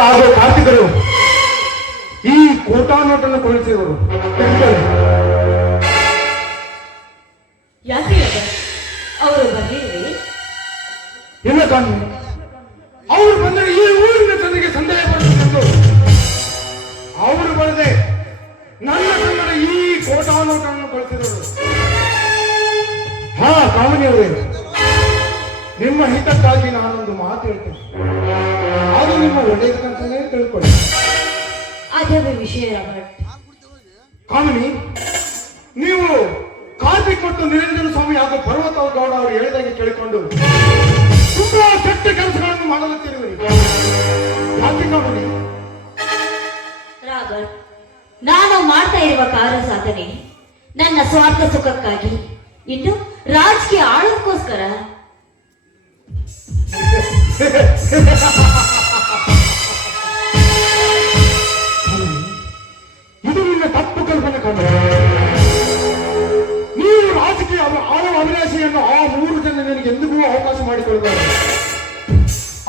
ಹಾಗೂ ಕಾರ್ತಿಕರು ಈ ಕೋಟಾ ನೋಟನ್ನು ಕೊಡಿಸಿದರು. ಯಾಕೆ ಅವರು ಬಂದಿರಲಿ? ಇಲ್ಲ ಕಾನು, ಅವರು ಬಂದರೆ ಈ ಊರಿನ ಜನರಿಗೆ ಸಂದೇಹ ಬರುತ್ತಿದ್ದು ಅವರು ಬರದೆ ನನ್ನ ಸಂಗಡ ಈ ಕೋಟಾ ನೋಟನ್ನು ಕಳಿಸಿದರು. ಹಾ ಕಾಮನಿಯವರೇ, ನಿಮ್ಮ ಹಿತಕ್ಕಾಗಿ ನಾನೊಂದು ಮಾತು ಹೇಳ್ತೇನೆ, ಅದು ನಿಮ್ಮ ಒಳ್ಳೆಯದಕ್ಕಂತಾನೆ ತಿಳ್ಕೊಳ್ಳಿ. ಅದೇ ವಿಷಯ ರಾಬರ್ಟ್. ಕಾಮಿನಿ, ನೀವು ಕಾರ್ತಿಕ್ ಮತ್ತು ನಿರಂಜನ ಸ್ವಾಮಿ ಹಾಗೂ ಪರ್ವತ ಗೌಡ ಅವರು ಹೇಳಿದಂಗೆ ಕೇಳಿಕೊಂಡು ತುಂಬಾ ಕೆಟ್ಟ ಕೆಲಸಗಳನ್ನು ಮಾಡಲುತ್ತಿರುವಿರಿ. ಯಾಕೆ ಕಾಮಿನಿ? ರಾಬರ್ಟ್, ನಾನು ಮಾಡ್ತಾ ಇರುವ ಕಾರ್ಯ ಸಾಧನೆ ನನ್ನ ಸ್ವಾರ್ಥ ಸುಖಕ್ಕಾಗಿ, ಇನ್ನು ರಾಜಕೀಯ ಆಳೋದಕ್ಕೋಸ್ಕರ. ಇದು ನಿನ್ನ ತಪ್ಪು ಕಲ್ಪನೆ ಕಾಣುವ. ನೀನು ರಾಜಕೀಯ ಆಳುವ ಅಭಿಲಾಷೆಯನ್ನು ಆ 3 ಜನ ನಿನಗೆ ಎಂದಿಗೂ ಅವಕಾಶ ಮಾಡಿಕೊಳ್ತಾರೆ.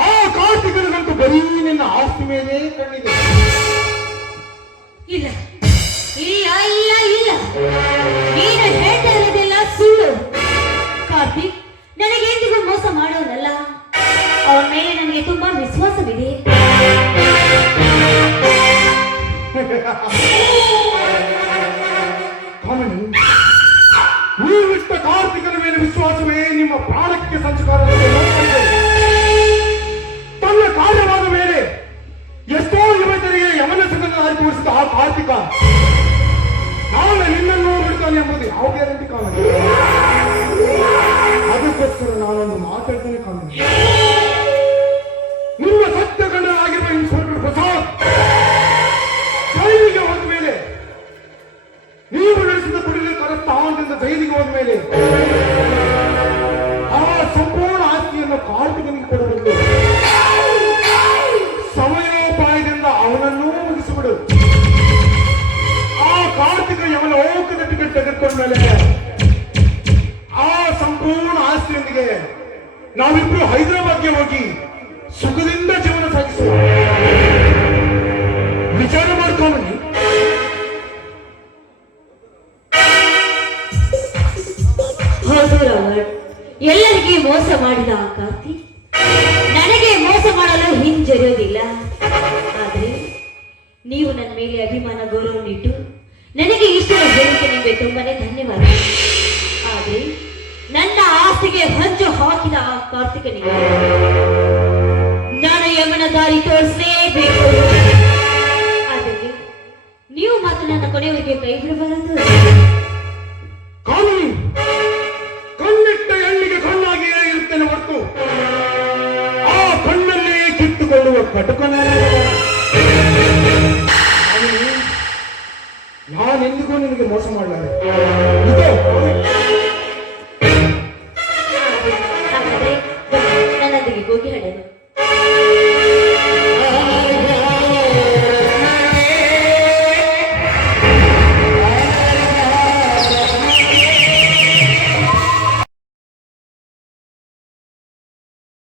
ಆ ಕಾರ್ತಿಕರಿಗಂತೂ ಬರೀ ನಿನ್ನ ಆಸ್ತಿ ಮೇಲೆ ಕಣ್ಣಿದೆ. ಇಲ್ಲ ಇಲ್ಲ ಇಲ್ಲ ಇಲ್ಲ, ನೀನು ಹೇಳ್ತಾ ಇರೋದೆಲ್ಲ ಸುಳ್ಳು. ಕಾರ್ತಿಕ್ ನನಗೆ ಎಂದಿಗೂ ಮೋಸ ಮಾಡೋನಲ್ಲ. ಅವನ ಮೇಲೆ ನನಗೆ ತುಂಬಾ ವಿಶ್ವಾಸವಿದೆ. ನೀವಿಟ್ಟ ಕಾರ್ತಿಕನ ಮೇಲೆ ವಿಶ್ವಾಸವೇ ನಿಮ್ಮ ಪ್ರಾಣಕ್ಕೆ ಸಂಸ್ಕಾರ. ತನ್ನ ಕಾರ್ಯವಾದ ಮೇಲೆ ಎಷ್ಟೋ ಯುವಕರಿಗೆ ಯಮನ ಸಂಘದ ಆಯ್ಕೆ ಆ ಕಾರ್ತಿಕ ನಾಳೆ ನಿನ್ನನ್ನು ಬಿಡ್ತಾನೆ ಎಂಬುದು ಯಾವ ಗ್ಯಾರಂಟಿ ಕಾಲ. ಅದಕ್ಕೋಸ್ಕರ ನಾನೊಂದು ಮಾತಾಡ್ತೇನೆ ಕಾಲ. ನಿಮ್ಮ ಸತ್ಯ ಗಂಡನಾಗಿರುವ ಇನ್ಸ್ಪೆಕ್ಟರ್ ಪ್ರಸಾದ್ ಜೈಲಿಗೆ ಹೋದ ಮೇಲೆ, ನೀವು ನಡೆಸಿದ ಕುಡಿಲಿಕ್ಕರ ಸ್ಥಾನದಿಂದ ಜೈಲಿಗೆ ಹೋದ ಮೇಲೆ ಆ ಸಂಪೂರ್ಣ ಆಸ್ತಿಯನ್ನು ಕಾರ್ತಿಕನಿಗೆ ಕೊಡಬೇಕು. ಸಮಯೋಪಾಯದಿಂದ ಅವನನ್ನೂ ಮುಗಿಸಿಬಿಡು. ಆ ಕಾರ್ತಿಕ ಯಮನ ಲೋಕದ ಟಿಕೆಟ್ ತೆಗೆದುಕೊಂಡ ಮೇಲೆ ಆ ಸಂಪೂರ್ಣ ಆಸ್ತಿಯೊಂದಿಗೆ ನಾವಿಬ್ರು ಹೈದರಾಬಾದ್ಗೆ ಹೋಗಿ ಸುಖದಿಂದ ಜೀವನ ಸಾಗಿಸುವ. ವಿಚಾರ ಮಾಡ್ಕೊಂಬನ್ನಿ. ಹೌದು ರಾಬರ್ಟ್, ಎಲ್ಲರಿಗೆ ಮೋಸ ಮಾಡಿದ ಆ ಕಾರ್ತಿಕ್ ನನಗೆ ಮೋಸ ಮಾಡಲು ಹಿಂಜರಿಯೋದಿಲ್ಲ. ಆದ್ರೆ ನೀವು ನನ್ನ ಮೇಲೆ ಅಭಿಮಾನ ಗೌರವನಿಟ್ಟು ನನಗೆ ಇಷ್ಟದ ಹೇಳಿಕೆ ನಿಮಗೆ ತುಂಬಾನೇ ಧನ್ಯವಾದ. ಆದ್ರೆ ನನ್ನ ಆಸ್ತಿಗೆ ಹೊಂಚು ಹಾಕಿದ ಆ ಕಾರ್ತಿಕನಿಗೆ ನಾನು ಯಮನ ದಾರಿ ತೋರಿಸಲೇಬೇಕು. ಆದರೆ ನೀವು ಮಾತ್ರ ನನ್ನ ಕೊನೆಯವರೆಗೆ ಕೈ ಬಿಡಬಾರದು. ಕಣ್ಣಿಟ್ಟ ಹೆಣ್ಣಿಗೆ ಕಣ್ಣಾಗಿಯೇ ಇರುತ್ತೇನೆ ಹೊರತು ಆ ಕಣ್ಣಲ್ಲಿ ಕಿತ್ತುಕೊಳ್ಳುವ ಕಟುಕನ ನಾನೆಂದಿಗೂ ನಿನಗೆ ಮೋಸ ಮಾಡಲಾರೆ. ನನ್ನೊಂದಿಗೆ ಹೋಗಿ ಹೇಳೋಣ.